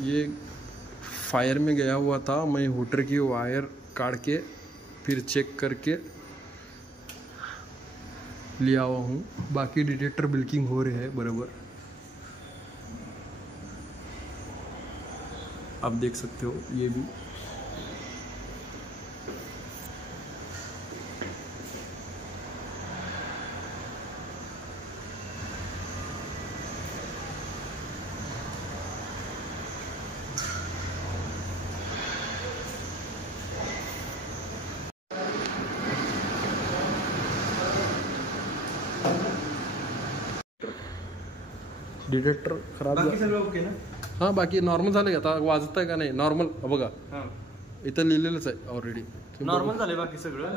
ये फायर में गया हुआ था, मैं हूटर की वायर काट के फिर चेक करके लिया हुआ हूँ। बाकी डिटेक्टर बिल्किंग हो रहे हैं बराबर, आप देख सकते हो। ये भी डिटेक्टर खराब बाकी सगळं ओके ना? हां, बाकी नॉर्मल झालं. आता वाजत आहे का नाही नॉर्मल बघा, हां इथं लिहिलेलंच आहे ऑलरेडी. नॉर्मल झाले बाकी सगळं.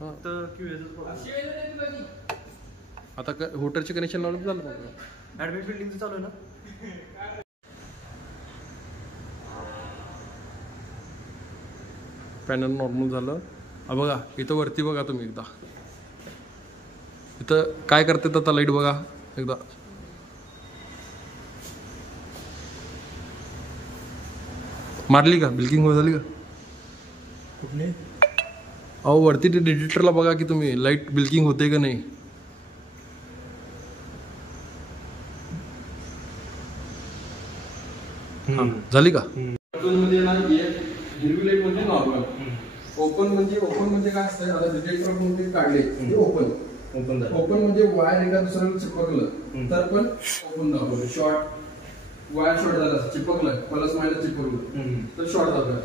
हां, तर क्यूएच आता हूटरचे कनेक्शन लावलं झालं बघा. ऍडमिट बिल्डिंगचं चालू आहे ना? पॅनल नॉर्मल झालं. बघा इथं वरती बघा तुम्ही एकदा, इथं काय करते आता लाईट बघा एकदा. मारली का बिल्किंग हो झाली का? कुठले? अहो वरती ते डिटेक्टरला बघा की तुम्ही, लाईट बिल्किंग होते का नाही. झाली का? मध्ये ना हिरवी लाईट म्हणजे नॉर्मल, ओपन म्हणजे काय असतं. आता डिटेक्टर म्हणजे काढले ओपन म्हणजे वायर एका दुसऱ्याला चिपकलं तर पण ओपन दाखवलं. शॉर्ट वायर शॉर्ट झाला चिपकलं, प्लस मायनस चिपकलं तर शॉर्ट दाखवलं.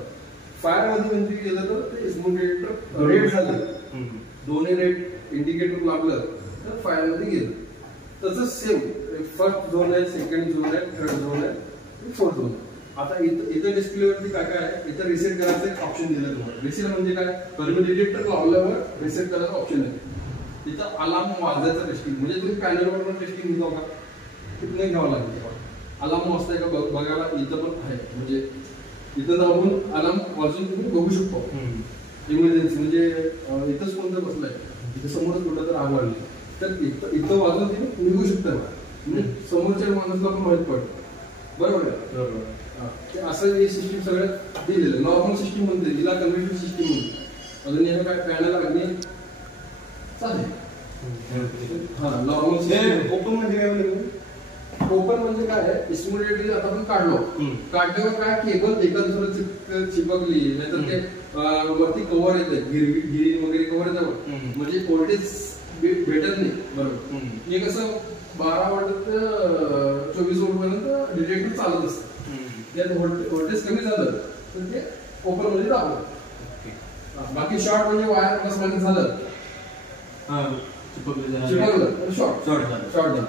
फायर मध्ये म्हणजे गेलं तर ते स्मोक डिटेक्टर रेड झालं, दोन्ही रेड इंडिकेटर लागलं तर फायर मध्ये गेलं. तसंच सेम फर्स्ट झोन आहे, सेकंड झोन आहे, थर्ड झोन आहे, फोर्थ झोन. आता इथं डिस्प्लेवरती काय काय आहे, इथं रिसेट करायचं एक ऑप्शन दिलं तुम्हाला. रिसेट म्हणजे काय, तुम्ही डिटेक्टर लावल्यावर रिसेट करायचं ऑप्शन आहे. इथं अलार्म वाजायचं टेस्टिंग, म्हणजे तुम्ही पॅनलवर टेस्टिंग घेतो का, तिथं घ्यावं लागेल. अलार्म वाजताय का बघायला इथं पण आहे, म्हणजे इथं जाऊन अलार्म वाजून तुम्ही बघू शकतो. इमर्जन्सी म्हणजे इथंच कोणतं बसलंय, इथे समोरच कुठं तर आग लागली तर इथं वाजून तुम्ही निघू शकता, म्हणजे समोरच्या माणसाला पण माहित पडतं. बरोबर आहे. असं हे सिस्टीम सगळ्यात दिलेलं नॉर्मल सिस्टीम म्हणते, जिला कन्व्हेन्शन सिस्टीम म्हणते. अजून याला काय पॅनल अगदी चालेल. हा नॉर्मल सिस्टीम. ओपन म्हणजे काय? ओपन म्हणजे काय आहे, स्मोक आता आपण काढल्यावर काय केबल एका दुसऱ्या चिपकली नाहीतर ते वरती कव्हर येते, गिरी वगैरे कव्हर येतं, म्हणजे व्होल्टेज भेटत नाही. बरोबर. हे कसं 12 वोल्ट ते 24 वोल्ट पर्यंत डिटेक्टर चालत असतं. त्यात व्होल्टेज कमी झालं तर ते ओपन मध्ये दाखवलं. बाकी शॉर्ट म्हणजे वायर प्लस मायनस झालं, चिपकलं शॉर्ट झालं.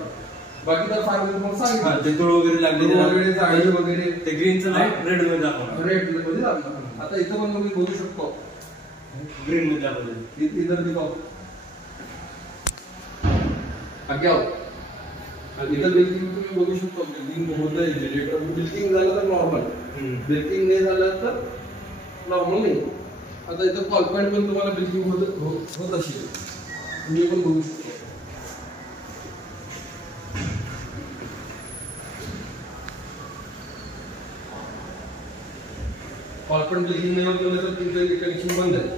बाकी तर फायर मध्ये पण सांगितलं ते तुळ वगैरे लागले, जाळी वगैरे ते ग्रीनचं लाईट रेड मध्ये दाखवलं. रेड मध्ये दाखवलं. आता इथं पण तुम्ही बघू शकतो ग्रीन मध्ये दाखवलं. इधर दिखाओ आगे आओ. इथं बिल्किंग तुम्ही बघू शकतो, बिल्किंग होत आहे. जनरेटर बिल्किंग झालं तर नॉर्मल, बिल्किंग नाही झालं तर नॉर्मल नाही. आता इथं कॉल पॉईंट पण तुम्हाला बिल्किंग होत असेल, तुम्ही पण बघू शकतो. कॉल पॉईंट बिल्किंग नाही होत तर तुमचं कनेक्शन बंद आहे.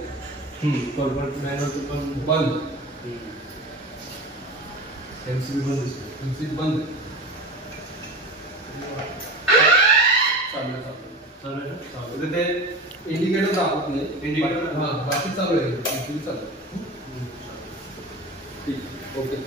कॉल पॉईंट पण बंद, एमसीबी बंद, एमसीबी बंद. चालेल ते इंडिकेटर दाखवत नाही. इंडिकेटर हां बाकी चालू आहे, चालू. ठीक ओके.